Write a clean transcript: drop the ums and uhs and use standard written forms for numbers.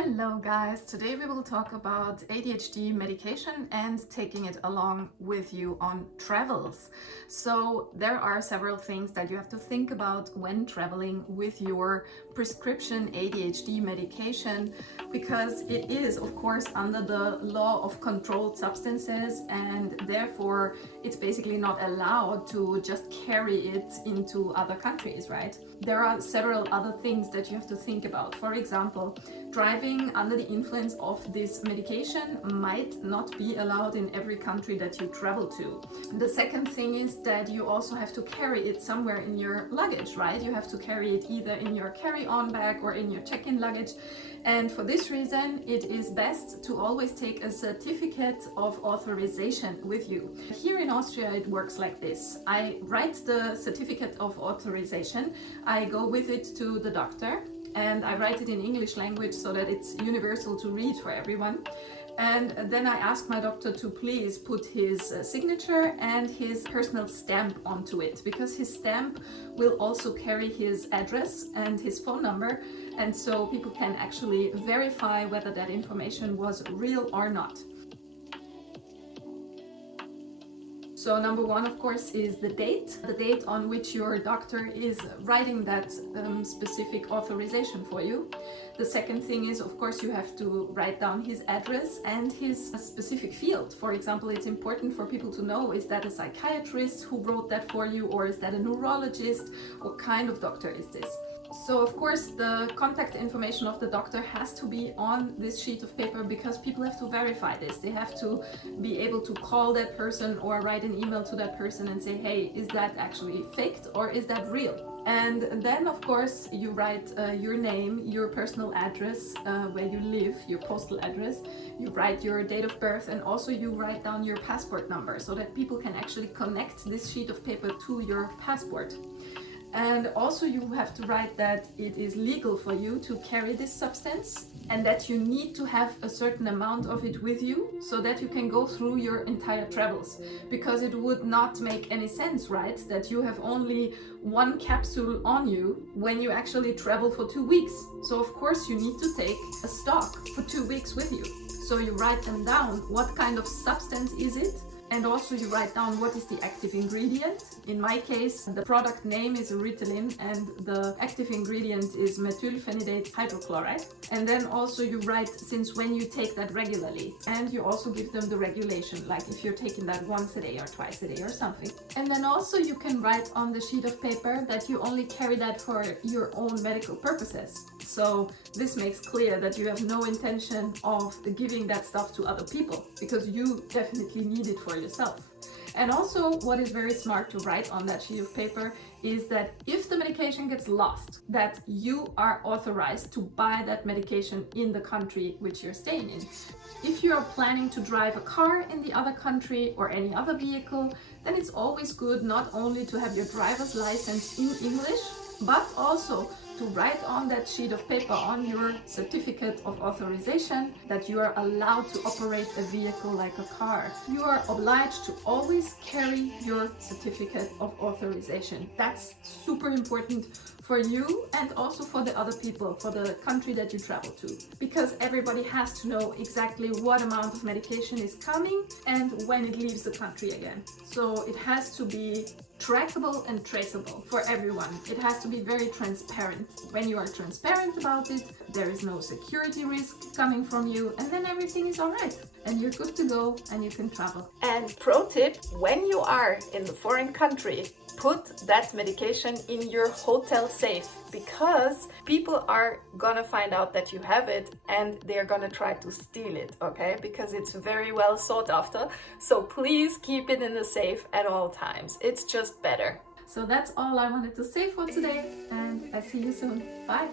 Hello guys, today we will talk about ADHD medication and taking it along with you on travels. So there are several things that you have to think about when traveling with your prescription ADHD medication, because it is of course under the law of controlled substances, and therefore it's basically not allowed to just carry it into other countries, right? There are several other things that you have to think about. For example, driving under the influence of this medication might not be allowed in every country that you travel to. The second thing is that you also have to carry it somewhere in your luggage, right? You have to carry it either in your carry-on bag or in your check-in luggage. And for this reason, it is best to always take a certificate of authorization with you. Here in Austria, it works like this. I write the certificate of authorization, I go with it to the doctor, and I write it in English language so that it's universal to read for everyone. And then I ask my doctor to please put his signature and his personal stamp onto it, because his stamp will also carry his address and his phone number, and so people can actually verify whether that information was real or not. So number one, of course, is the date on which your doctor is writing that specific authorization for you. The second thing is, of course, you have to write down his address and his specific field. For example, it's important for people to know, is that a psychiatrist who wrote that for you, or is that a neurologist? What kind of doctor is this? So of course the contact information of the doctor has to be on this sheet of paper, because people have to verify this. They have to be able to call that person or write an email to that person and say, hey, is that actually faked or is that real? And then of course you write your name, your personal address, where you live, your postal address, you write your date of birth, and also you write down your passport number so that people can actually connect this sheet of paper to your passport. And also you have to write that it is legal for you to carry this substance, and that you need to have a certain amount of it with you so that you can go through your entire travels. Because it would not make any sense, right, that you have only one capsule on you when you actually travel for 2 weeks. So of course you need to take a stock for 2 weeks with you. So you write them down, what kind of substance is it? And also you write down what is the active ingredient. In my case, the product name is Ritalin and the active ingredient is methylphenidate hydrochloride. And then also you write since when you take that regularly. And you also give them the regulation, like if you're taking that once a day or twice a day or something. And then also you can write on the sheet of paper that you only carry that for your own medical purposes. So this makes clear that you have no intention of giving that stuff to other people, because you definitely need it for yourself. And also what is very smart to write on that sheet of paper is that if the medication gets lost, that you are authorized to buy that medication in the country which you're staying in. If you are planning to drive a car in the other country or any other vehicle, then it's always good not only to have your driver's license in English, but also to write on that sheet of paper, on your certificate of authorization, that you are allowed to operate a vehicle like a car. You are obliged to always carry your certificate of authorization. That's super important for you and also for the other people, for the country that you travel to, because everybody has to know exactly what amount of medication is coming and when it leaves the country again. So it has to be trackable and traceable for everyone. It has to be very transparent. When you are transparent about it, there is no security risk coming from you, and then everything is all right and you're good to go and you can travel. And pro tip, when you are in the foreign country, put that medication in your hotel safe, because people are gonna find out that you have it and they're gonna try to steal it, okay? Because it's very well sought after. So please keep it in the safe at all times. It's just better. So that's all I wanted to say for today, and I see you soon. Bye.